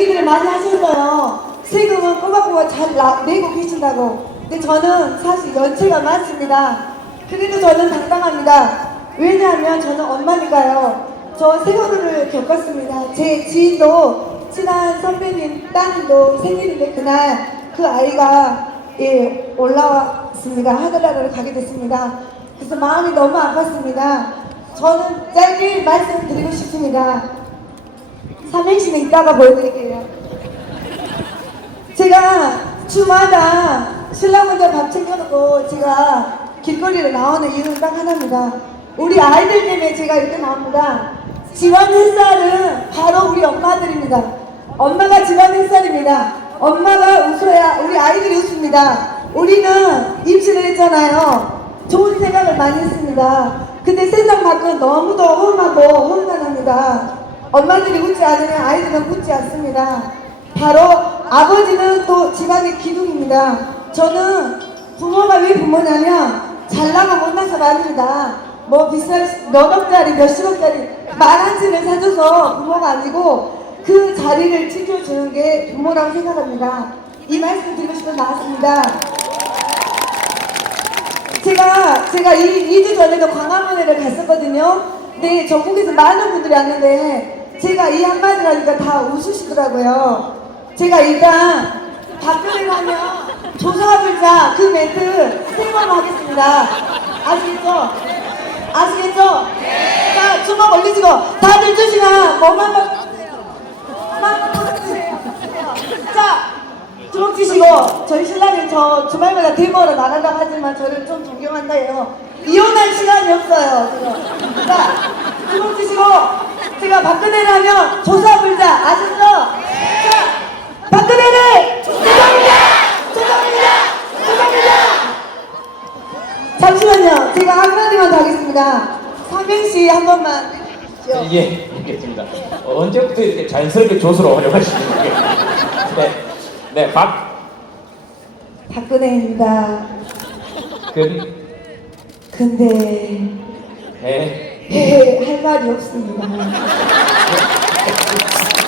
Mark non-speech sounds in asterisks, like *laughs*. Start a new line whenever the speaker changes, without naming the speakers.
얘기를 많이 하셨어요. 세금은 꼬박꼬박 잘 나- 내고 계신다고. 근데 저는 사실 연체가 많습니다. 그래도 저는 당당합니다. 왜냐하면 저는 엄마니까요. 저 세월호를 겪었습니다. 제 지인도 친한 선배님 따님도 생일인데 그날 그 아이가 예, 올라왔습니다. 하늘나라를 가게 됐습니다. 그래서 마음이 너무 아팠습니다. 저는 짧게 말씀드리고 싶습니다. 삼행시는 이따가 보여드릴게요. 제가 주마다 신랑 혼자 밥 챙겨놓고 제가 길거리로 나오는 이유는 딱 하나입니다. 우리 아이들 때문에 제가 이렇게 나옵니다. 지원 햇살은 바로 우리 엄마들입니다. 엄마가 지원 햇살입니다. 엄마가 웃어야 우리 아이들이 웃습니다. 우리는 임신을 했잖아요. 좋은 생각을 많이 했습니다. 근데 세상 밖은 너무도 험하고 험난합니다. 엄마들이 웃지 않으면 아이들은 웃지 않습니다. 바로 아버지는 또 집안의 기둥입니다. 저는 부모가 왜 부모냐면 잘나고 못나서 아닙니다. 뭐 비싼 몇 억짜리 몇십억짜리 말한 집을 사줘서 부모가 아니고 그 자리를 지켜주는 게 부모라고 생각합니다. 이 말씀 드리고 싶어 나왔습니다. 제가 제가 이 2주 전에도 광화문에를 갔었거든요. 근데 전국에서 많은 분들이 왔는데 제가 이 한마디를 하니까 다 웃으시더라고요. 제가 일단 박근혜 하면 조사불자 그 멘트 세번 하겠습니다. 아시겠죠? 아시겠죠? 자 주먹 올리시고 다들 주시나 뭐만 보세요. 자 주먹 쥐시고 저희 신랑이 저 주말마다 대모하러 나간다고 하지만 저를 좀 존경한다 해요. 이혼할 시간이 없어요. 지금. 자 주먹 쥐시고 제가 박근혜를 하면 조사 불자 아시죠? 자 박근혜를 조사불자 조사불자 조사불자 잠시만요. 제가 한마디만 더 하겠습니다. 삼행시 한 번만 해주십시오.
예, 알겠습니다. 어, 언제부터 이렇게 자연스럽게 조수로 활용하시는 거예요? 네, 네, 박,
박근혜입니다.
근,
근데
해,
해, 할 말이 없습니다. *laughs*